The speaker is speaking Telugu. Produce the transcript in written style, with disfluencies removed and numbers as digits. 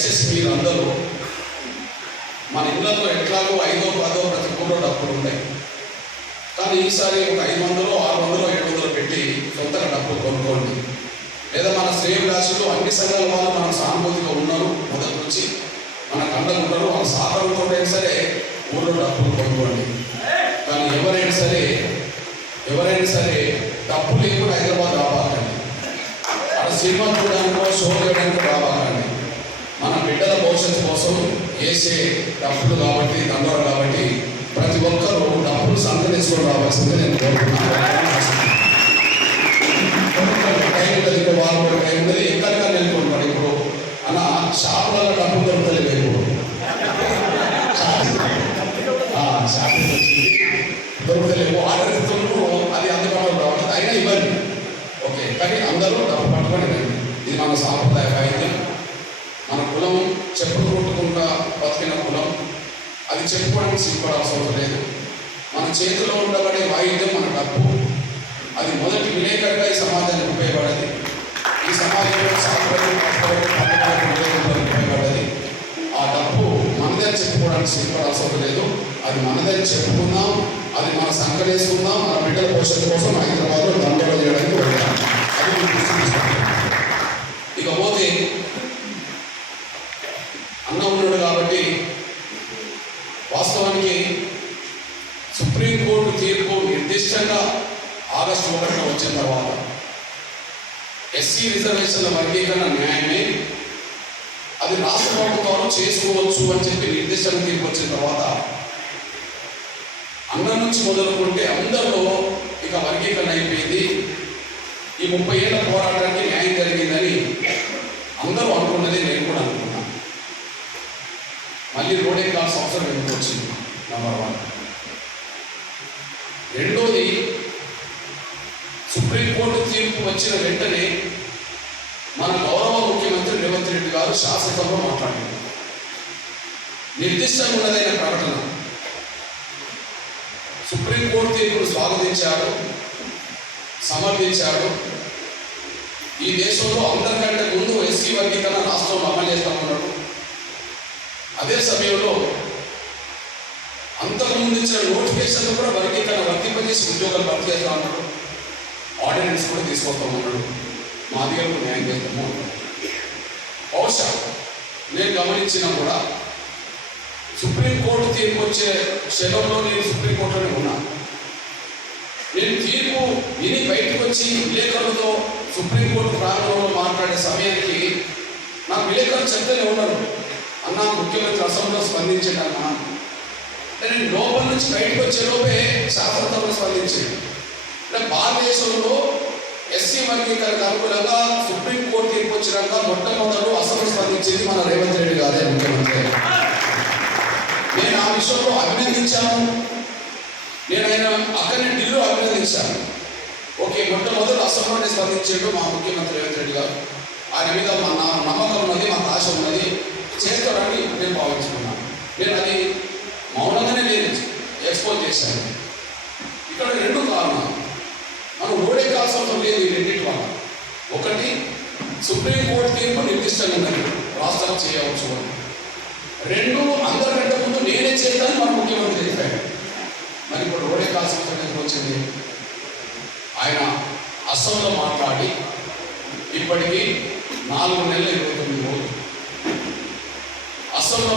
దయచేసి మీరందరూ మన ఇళ్లలో ఎట్లాగో 5, 10 ప్రతి ఊళ్ళో డబ్బులు ఉంటాయి. కానీ ఈసారి ఒక 500, 600, 700 పెట్టి సొంతగా డబ్బులు కొనుక్కోండి. లేదా మన శ్రేయభిలాషులు అన్ని సంఘాల వాళ్ళు మనం సానుభూతిగా ఉన్నారు, మొదటి నుంచి మన కండలు ఉన్నారు, వాళ్ళ సహకారంతో సరే ఊళ్ళో డబ్బులు కొనుక్కోండి. కానీ ఎవరైనా సరే డబ్బు లేకుండా హైదరాబాద్ రావాలండి. అక్కడ సినిమా చూడడానికో షో చేయడానికో రావాలండి. మన బిడ్డల భవిష్యత్తు కోసం వేసే డబ్బులు కాబట్టి, దండలు కాబట్టి ప్రతి ఒక్కరూ డబ్బులు సంతరించుకొని రావాల్సిందే నేను కోరుకుంటున్నాను. టైం ఉంటుంది, ఇంకో వారం టైం ఉంటుంది, ఎక్కడిగా నెలకొంటాడు. ఇప్పుడు అన్న షాపులలో డబ్బులు దొరకలేదు, ఇప్పుడు షాపింగ్ వచ్చింది దొరకలేవు, ఆర్డర్ ఇస్తున్నారు, అది అందుబాటులో రావాలి, అయినా ఇవ్వండి. ఓకే, కానీ అందరూ డబ్బు పట్టుకొని రండి. ఇది మన సాంప్రదాయ వాయిద్యం. మన కులం చెప్పులు కొట్టుకుంటా బతికిన కులం, అది చెప్పుకోవడానికి సిగ్గుపడాల్సిన అవసరం లేదు. మన చేతిలో ఉండబడే వాయిద్యం మన డబ్బు. అది మొదటి విలేకరుగా ఈ సమాజానికి ఉపయోగపడేది. ఈ సమాజంలో ఉపయోగపడేది. ఆ డబ్బు మనదని చెప్పుకోవడానికి సిగ్గుపడాల్సిన అవసరం లేదు. అది మనదని చెప్పుకుందాం, అది మన సంకలేసుకుందాం. మన బిడ్డల భవిష్యత్తు కోసం హైదరాబాద్లో దండలు చేయడానికి వెళ్ళాం. అది ఇకపోతే అన్న ఉన్నాడు కాబట్టి వాస్తవానికి సుప్రీంకోర్టు తీర్పు నిర్దిష్టంగా ఆగస్టు 1 వచ్చిన తర్వాత ఎస్సీ రిజర్వేషన్ల వర్గీకరణ న్యాయమే, అది రాష్ట్ర ప్రభుత్వాలు చేసుకోవచ్చు అని చెప్పి నిర్దిష్టంగా తీర్పు వచ్చిన తర్వాత అన్న నుంచి మొదలుకుంటే అందరిలో ఇక వర్గీకరణ అయిపోయింది. ఈ 30 ఏళ్ల పోరాటానికి న్యాయం జరిగిందని అందరూ అనుకున్నది, నేను కూడా అనుకున్నాను. మళ్ళీ రోడ్ ఎక్కాల్సిన అవసరం ఎందుకు వచ్చింది? నంబర్ 1. రెండోది, సుప్రీంకోర్టు తీర్పు వచ్చిన వెంటనే మన గౌరవ ముఖ్యమంత్రి రేవంత్ రెడ్డి గారు శాసనసభలో మాట్లాడారు. నిర్దిష్టంగా ఉన్నదైన ప్రకటన, సుప్రీంకోర్టు తీర్పును స్వాగతించాడు, సమర్థించాడు. ఈ దేశంలో అందరికంటే ముందు ఎస్సీ వర్గీకరణ రాష్ట్రంలో అమలు చేస్తామన్నాడు. అదే సమయంలో అంతకుముందు ఇచ్చిన నోటిఫికేషన్ కూడా వర్గీకరణ వర్తింపజేసి ఉద్యోగాలు భర్తీ చేస్తా ఉన్నాడు. ఆర్డినెన్స్ కూడా తీసుకొస్తామన్నాడు. మా దగ్గర న్యాయం చేస్తాము. బహుశా నేను గమనించినా కూడా సుప్రీంకోర్టు తీర్పు వచ్చే క్షణంలో నేను సుప్రీంకోర్టులోనే ఉన్నాను. నేను తీర్పు విని బయటకు వచ్చి విలేకరులతో సుప్రీంకోర్టు ప్రాంగణంలో మాట్లాడే సమయానికి నాకు విలేకరులు చెప్తూనే ఉన్నారు, అన్న ముఖ్యమంత్రి అసెంబ్లీలో స్పందించండి అన్న. నేను లోపల నుంచి బయటకు వచ్చే లోపే శాసనసభలో స్పందించింది. అంటే భారతదేశంలో ఎస్సీ వర్గీకరణకు అనుకూలంగా సుప్రీంకోర్టు తీర్పు వచ్చినాక మొట్టమొదలు అసెంబ్లీ స్పందించింది మన రేవంత్ రెడ్డి గారే ముఖ్యమంత్రి. నేను ఆ విషయంలో అభినందించాను. నేను ఆయన అక్కడనే ఢిల్లీ అభినందించాను. ఓకే, మొట్టమొదలు అసెంబ్లీని స్పందించాడు మా ముఖ్యమంత్రి రేవంత్ రెడ్డి గారు. ఆయన మీద మా నమ్మకం ఉన్నది, మాకు ఆశ ఉన్నది, చేస్తాడని నేను భావించుకున్నాను. నేను అది మౌనంగానే నేను ఎక్స్పోజ్ చేశాను. ఇక్కడ 2 కారణాలు. మనం ఓడెక్కాల్సిన అవసరం లేదు ఈ రెండింటి వల్ల. ఒకటి, సుప్రీంకోర్టు తీర్పు నిర్దిష్టంగా ఉన్నది, రాష్ట్రాలు చేయవచ్చు అని. 2, అందరికంటే ముందు నేనే చేస్తానని మన ముఖ్యమంత్రి చెప్పాడు. మరి ఇప్పుడు ఓడెక్కాల్సిన అవసరం ఎందుకు వచ్చింది? ఆయన అసెంబ్లీలో మాట్లాడి ఇప్పటికీ 4 నెలలు 29 రోజులు అసెంబ్లీలో